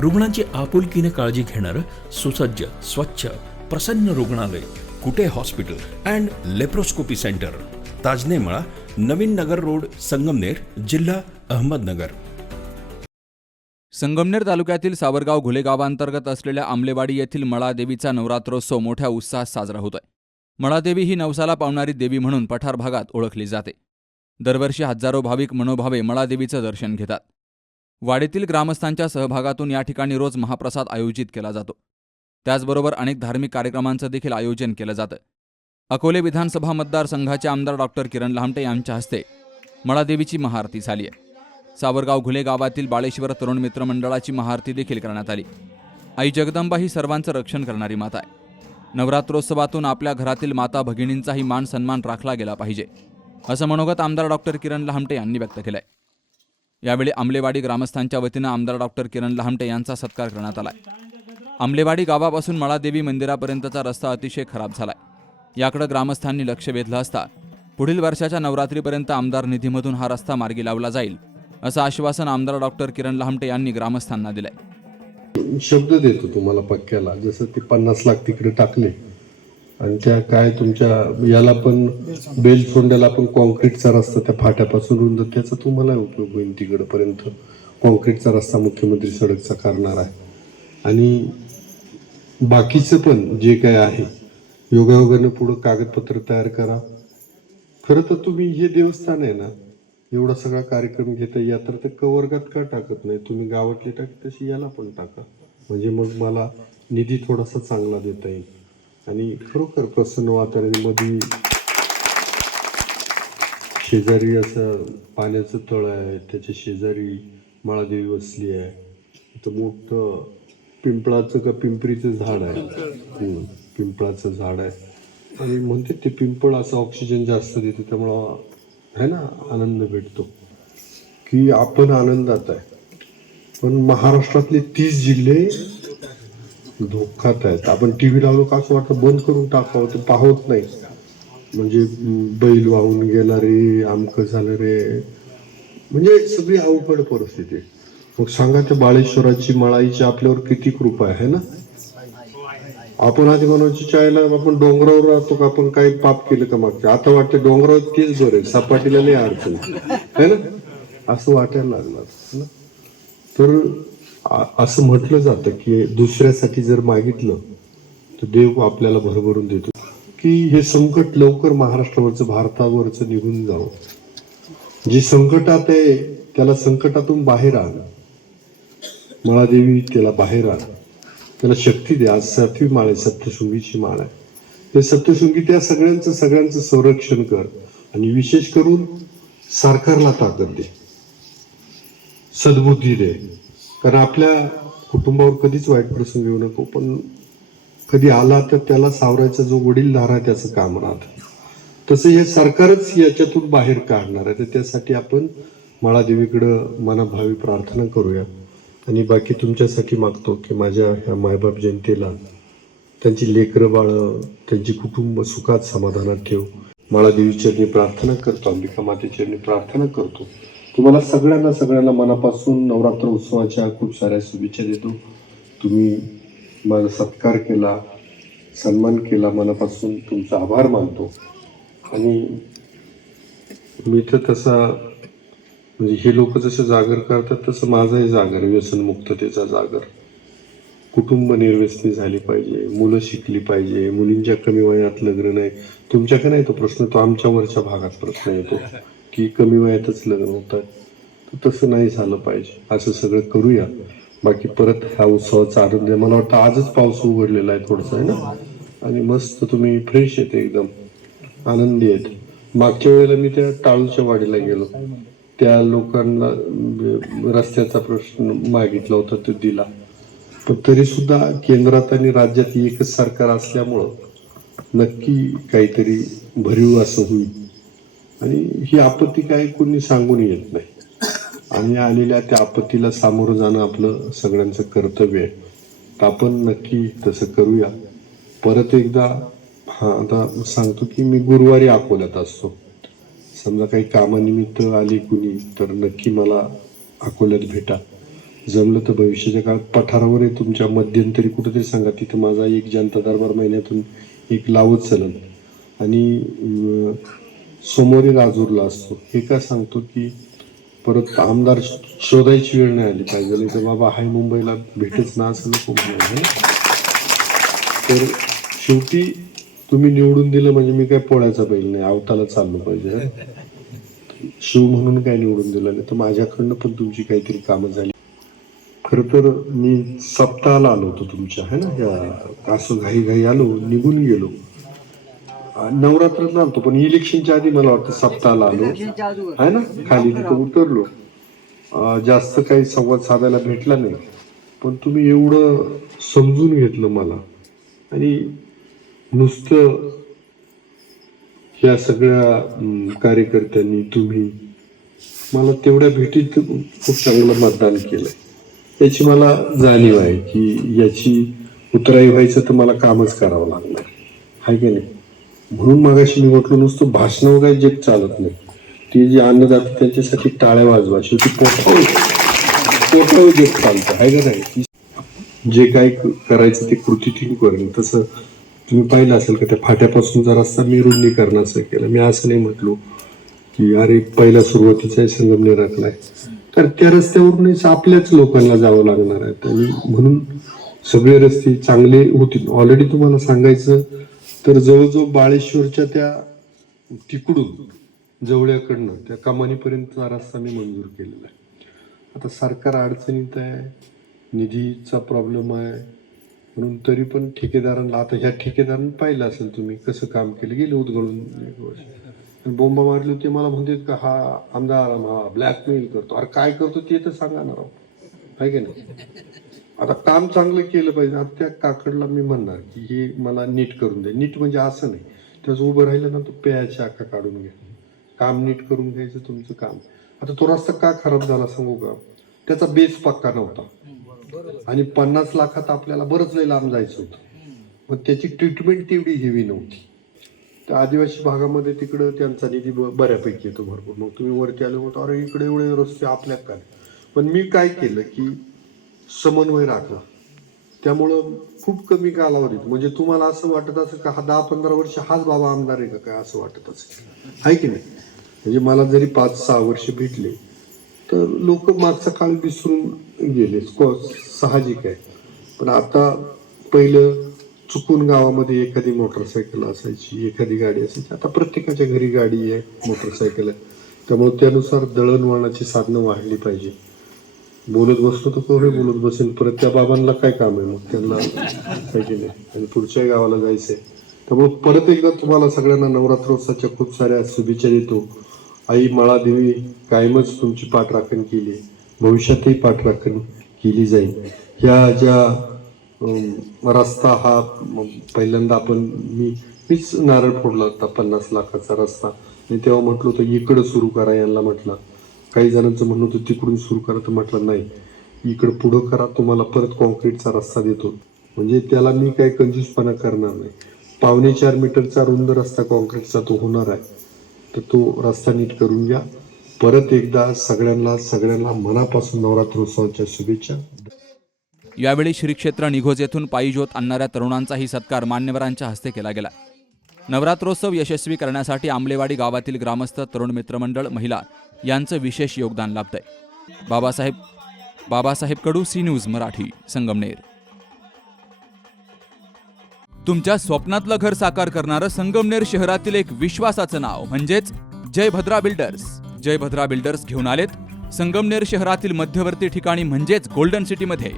रुग्णांची आपुलकीने काळजी घेणारं सुसज्ज स्वच्छ प्रसन्न रुग्णालय Kute hospital and laparoscopy centre. Tajnemala Navin Nagar road Sangamner जिल्हा अहमदनगर. संगमनेर तालुक्यातील सावरगाव घुले गावांतर्गत असलेल्या आंबलेवाडी येथील मळादेवीचा नवरात्रोत्सव मोठ्या उत्साहात साजरा होतोय. मळादेवी ही नवसाला पावणारी देवी म्हणून पठार भागात ओळखली जाते. दरवर्षी हजारो भाविक मनोभावे मळादेवीचं दर्शन घेतात. वाडीतील ग्रामस्थांच्या सहभागातून या ठिकाणी रोज महाप्रसाद आयोजित केला जातो. त्याचबरोबर अनेक धार्मिक कार्यक्रमांचं देखील आयोजन केलं जातं. अकोले विधानसभा मतदारसंघाचे आमदार डॉक्टर किरण लामटे यांच्या हस्ते मळादेवीची महाआरती झाली आहे. सावरगाव घुले गावातील बाळेश्वर तरुण मित्र मंडळाची महाआरती देखील करण्यात आली. आई जगदंबा ही सर्वांचं रक्षण करणारी माता आहे. नवरात्रोत्सवातून आपल्या घरातील माता भगिनींचाही मान सन्मान राखला गेला पाहिजे असं मनोगत आमदार डॉक्टर किरण लहामटे यांनी व्यक्त केलंय. यावेळी आमलेवाडी ग्रामस्थांच्या वतीनं आमदार डॉक्टर किरण लहामटे यांचा सत्कार करण्यात आला आमलेवाडी गावापासून मळादेवी मंदिरापर्यंतचा रस्ता अतिशय खराब झालाय. याकडे ग्रामस्थांनी लक्ष वेधलं असता पुढील वर्षाच्या नवरात्रीपर्यंत आमदार निधीमधून हा रस्ता मार्गी लावला जाईल असं आश्वासन आमदार डॉक्टर किरण लहामटे यांनी ग्रामस्थांना दिलंय. शब्द देतो तुम्हाला पक्क्याला. जसं ते पन्नास लाख तिकडे टाकले आणि त्या काय तुमच्या याला पण बेल फोंड्याला पण कॉन्क्रीटचा रस्ता त्या फाट्यापासून रुंद त्याचा तुम्हाला उपयोग होईल तिकडपर्यंत. कॉन्क्रीटचा रस्ता मुख्यमंत्री सडकचा करणार आहे. आणि बाकीचं पण जे काय आहे योगायोगाने पुढं कागदपत्र तयार करा. खरं तर तुम्ही हे देवस्थान आहे ना एवढा सगळा कार्यक्रम घेता यात्रा तर कवर्गात का टाकत नाही? तुम्ही गावातली टाक तशी याला पण टाका. म्हणजे मग मला निधी थोडासा चांगला देता येईल. आणि खरोखर प्रसन्न वातावरणमध्ये शेजारी असं पाण्याचं तळ आहे त्याच्या शेजारी माळादेवी वसली आहे. इथं मोठं पिंपळाचं का पिंपरीचं झाड आहे. पिंपळाचं. झाड आहे. आणि म्हणते ते पिंपळ असं ऑक्सिजन जास्त देते त्यामुळं आहे ना आनंद भेटतो. की आपण आनंदात आहे. पण महाराष्ट्रातले तीस जिल्हे धोकात आहेत आपण टी व्ही लावलो का असं वाटतं बंद करून टाकावं ते पाहत नाही. म्हणजे बैल वाहून गेला रे आमकं झालं रे म्हणजे सगळी अवघड परिस्थिती मग सांगा त्या बाळेश्वराची मळाईची आपल्यावर किती कृपा आहे ना? आपण आधी म्हणायची चायला आपण डोंगरावर राहतो का? आपण काही पाप केलं का मागच्या? आता वाटतं डोंगरावर तेच बरे आहे, सपाटीला नाही अडचण है ना? असं वाटायला लागणार. तर असं म्हटलं जातं की दुसऱ्यासाठी जर मागितलं तर देव आपल्याला भरभरून देतो. की हे संकट लवकर महाराष्ट्रावरचं भारतावरचं निघून जावं. जे संकटात आहे त्याला संकटातून बाहेर आण. मळादेवी त्याला बाहेर आण. त्याला शक्ती द्या. आज सातवी माळ आहे सप्तशृंगीची माळ आहे. ते सप्तशृंगी त्या सगळ्यांचं सगळ्यांचं संरक्षण कर आणि विशेष करून सरकारला ताकद दे. सद्बुद्धी दे. कारण आपल्या कुटुंबावर कधीच वाईट प्रसंग येऊ नको पण कधी आला तर त्याला सावरायचा जो वडीलधारा आहे त्याचं काम राहतं. तसं हे सरकारच याच्यातून बाहेर काढणार आहे तर त्यासाठी आपण माळादेवीकडं मनाभावी प्रार्थना करूया आणि बाकी तुमच्यासाठी मागतो की माझ्या ह्या मायबाप जयंतीला त्यांची लेकरं बाळं त्यांची कुटुंब सुखात समाधानात ठेव. माळादेवीचरणी प्रार्थना करतो अंबिका मातेचरणी प्रार्थना करतो. तुम्हाला सगळ्यांना सगळ्यांना मनापासून नवरात्र उत्सवाच्या खूप साऱ्या शुभेच्छा देतो. तुम्ही माझा सत्कार केला सन्मान केला मनापासून तुमचा आभार मानतो. आणि मी तर तसा म्हणजे हे लोक जसं जागर करतात तसं माझाही जागर व्यसनमुक्ततेचा जागर. कुटुंब निर्व्यसनी झाली पाहिजे मुलं शिकली पाहिजे मुलींच्या कमी वयात लग्न नाही. तुमच्याकडे नाही तो प्रश्न तो आमच्यावरच्या भागात प्रश्न येतो. की कमी वयातच लग्न होतात. तर तसं नाही झालं पाहिजे. असं सगळं करूया. बाकी परत ह्या उत्सवाचा आनंद आहे. मला वाटतं आजच पाऊस उघडलेला आहे थोडंसं आहे ना? आणि मस्त तुम्ही फ्रेश येते एकदम. आनंदी आहेत. मागच्या वेळेला मी त्या टाळूच्या वाडीला गेलो. त्या लोकांना म्हणजे रस्त्याचा प्रश्न मागितला होता तो दिला पण तरी सुद्धा केंद्रात आणि राज्यात एकच सरकार असल्यामुळं नक्की काहीतरी भरीव असं होईल. आणि ही आपत्ती काय कोणी सांगून येत नाही. आणि आलेल्या त्या आपत्तीला सामोरं जाणं आपलं सगळ्यांचं कर्तव्य आहे. तर आपण नक्की तसं करूया. परत एकदा हा आता सांगतो की मी गुरुवारी अकोल्यात असतो. समजा काही कामानिमित्त आली कुणी तर नक्की मला अकोल्यात भेटा. जमलं तर भविष्याच्या काळात पठारावर आहे तुमच्या मध्यंतरी कुठेतरी सांगा. तिथं माझा एक जनता दरबार महिन्यातून एक लावत चलन आणि समोरील आजूरला असतो. हे का सांगतो की परत आमदार शोधायची वेळ नाही आली पाहिजे. तर बाबा हाय मुंबईला भेटच ना असं नको म्हणायला, तर शेवटी तुम्ही निवडून दिलं म्हणजे मी काय पोळ्याचा बैल नाही आवताला चाललो पाहिजे. शिव म्हणून काय निवडून दिलं नाही तर माझ्याकडनं पण तुमची काहीतरी कामं झाली. खर तर मी सप्ताहाला आलो होतो तुमच्या है ना? असं घाई घाई आलो निघून गेलो. नवरात्रात नव्हतो पण इलेक्शनच्या आधी मला वाटतं सप्ताहाला आलो. आहे ना? खाली तिथं उतरलो. जास्त काही संवाद साधायला भेटला नाही. पण तुम्ही एवढं समजून घेतलं मला. आणि नुसतं या सगळ्या कार्यकर्त्यांनी तुम्ही मला तेवढ्या भेटीत खूप चांगलं मतदान केलंय याची मला जाणीव आहे की याची उतराई व्हायचं तर मला कामच करावं लागणार. आहे की नाही? म्हणून मागाशी मी म्हटलं नुसतं भाषणं वगैरे जे चालत नाही. ते जे अन्न जातं त्यांच्यासाठी टाळ्या वाजवा. शेवटी पोटावर पोटावर जे चालतं आहे का नाही? जे काय करायचं ते कृतीतून करेन. तसं तुम्ही पाहिलं असेल का त्या फाट्यापासूनचा रस्ता मी रुंदीकरणाचं केलं. मी असं नाही म्हटलो की अरे पहिला सुरुवातीचा संगमनेर राखलाय तर त्या रस्त्यावरूनच आपल्याच लोकांना जावं लागणार आहे. आणि म्हणून सगळे रस्ते चांगले होतील. ऑलरेडी तुम्हाला सांगायचं तर जवळजवळ बाळेश्वरच्या त्या तिकडून जवळ्याकडनं त्या कमानीपर्यंतचा रस्ता मी मंजूर केलेला आहे. आता सरकार अडचणीत आहे निधीचा प्रॉब्लेम आहे म्हणून तरी पण ठेकेदारांना आता ह्या ठेकेदारांना पाहिलं असेल तुम्ही कसं काम केलं गेले उद्गळून एक वर्ष. बोंबा मारली होती मला म्हणतात का हा आमदार हा ब्लॅकमेल करतो. अरे काय करतो ते तर सांगा ना राव. आहे की नाही? आता काम चांगलं केलं पाहिजे. आता त्या काकडला मी म्हणणार की हे मला नीट करून दे. नीट म्हणजे असं नाही. त्याचं उभं राहिलं ना तो पेयाची आका काढून घ्या काम नीट करून घ्यायचं तुमचं काम. आता तो रस्ता का खराब झाला सांगू का? त्याचा बेस पक्का नव्हता. आणि पन्नास लाखात आपल्याला बरंच नाही लांब जायचं होतं. मग त्याची ट्रीटमेंट तेवढी हेवी नव्हती. तर आदिवासी भागामध्ये तिकडं त्यांचा निधी ब- बऱ्यापैकी येतो भरपूर. मग तुम्ही वरती आले होतो अरे इकडे एवढे रस्ते आपल्यात काय पण मी काय केलं की समन्वय राखला त्यामुळं खूप कमी कालावधीत म्हणजे तुम्हाला असं वाटत असं का हा दहा पंधरा वर्ष हाच बाबा आमदार आहे का काय असं वाटत असेल? आहे की नाही? म्हणजे मला जरी पाच सहा वर्ष भेटले तर लोक मागचा काळ विसरून गेले साहजिक आहे. पण आता पहिलं चुकून गावामध्ये एखादी मोटरसायकल असायची एखादी गाडी असायची आता प्रत्येकाच्या घरी गाडी आहे मोटरसायकल आहे. त्यामुळे त्यानुसार दळणवळणाची साधनं वाढली पाहिजे. बोलत बसतो तर कोणी बोलत बसेल. परत त्या बाबांना काय काम आहे? मग त्यांना पाहिजे नाही आणि पुढच्या गावाला जायचंय. त्यामुळे परत एकदा तुम्हाला सगळ्यांना नवरात्रोत्सवाच्या खूप साऱ्या शुभेच्छा देतो. आई माळादेवी कायमच तुमची पाठराखण केली. भविष्यातही पाठराखण केली जाईल. ह्या ज्या रस्ता हा पहिल्यांदा आपण मी मीच नारळ फोडला होता पन्नास लाखाचा रस्ता. आणि तेव्हा म्हटलं होतं इकडं सुरू करा यांना म्हटलं. काही जणांचं म्हणणं होतं तिकडून सुरू करा. तर म्हटलं नाही इकडं पुढं करा तुम्हाला परत कॉन्क्रीटचा रस्ता देतो. म्हणजे त्याला मी काही कंजूसपणा करणार नाही. पावणे चार मीटरचा रुंद रस्ता कॉन्क्रीटचा तो होणार आहे. तर तो रस्ता नीट करून घ्या. परत एकदा सगळ्यांना सगळ्यांना मनापासून नवरात्रोत्सवाच्या शुभेच्छा. यावेळी श्री क्षेत्र निघोज येथून पायी ज्योत आणणाऱ्या तरुणांचाही सत्कार मान्यवरांच्या हस्ते केला गेला. नवरात्रोत्सव यशस्वी करण्यासाठी आंबलेवाडी गावातील ग्रामस्थ तरुण मित्रमंडळ महिला यांचं विशेष योगदान लाभतंय. Babasaheb Babasaheb Kadu C news Marathi Sangamner. तुमच्या स्वप्नातलं घर साकार करणारं संगमनेर शहरातील एक विश्वासाचं नाव म्हणजेच जयभद्रा बिल्डर्स. जयभद्रा बिल्डर्स घेऊन आलेत संगमनेर शहरातील मध्यवर्ती ठिकाणी म्हणजेच गोल्डन सिटीमध्ये.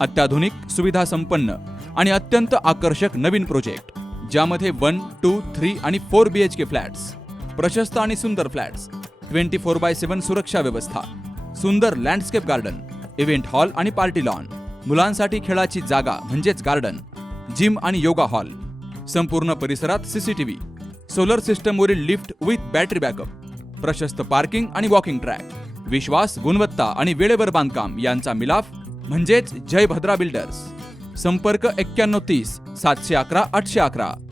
अत्याधुनिक सुविधा संपन्न आणि अत्यंत आकर्षक नवीन प्रोजेक्ट. ज्यामध्ये वन टू थ्री आणि four B H K flats. प्रशस्त आणि सुंदर flats. Twenty four by seven सुरक्षा व्यवस्था. सुंदर लँडस्केप गार्डन इव्हेंट हॉल आणि पार्टी लॉन. मुलांसाठी खेळाची जागा म्हणजेच गार्डन. जिम आणि योगा हॉल. संपूर्ण परिसरात सीसीटीव्ही सोलर सिस्टमवरील लिफ्ट विथ बॅटरी बॅकअप. प्रशस्त पार्किंग आणि वॉकिंग ट्रॅक. विश्वास गुणवत्ता आणि वेळेवर बांधकाम यांचा मिलाफ म्हणजेच जय भद्रा बिल्डर्स. संपर्क एक्क्याण्णव तीस सातशे अकरा आठशे अकरा.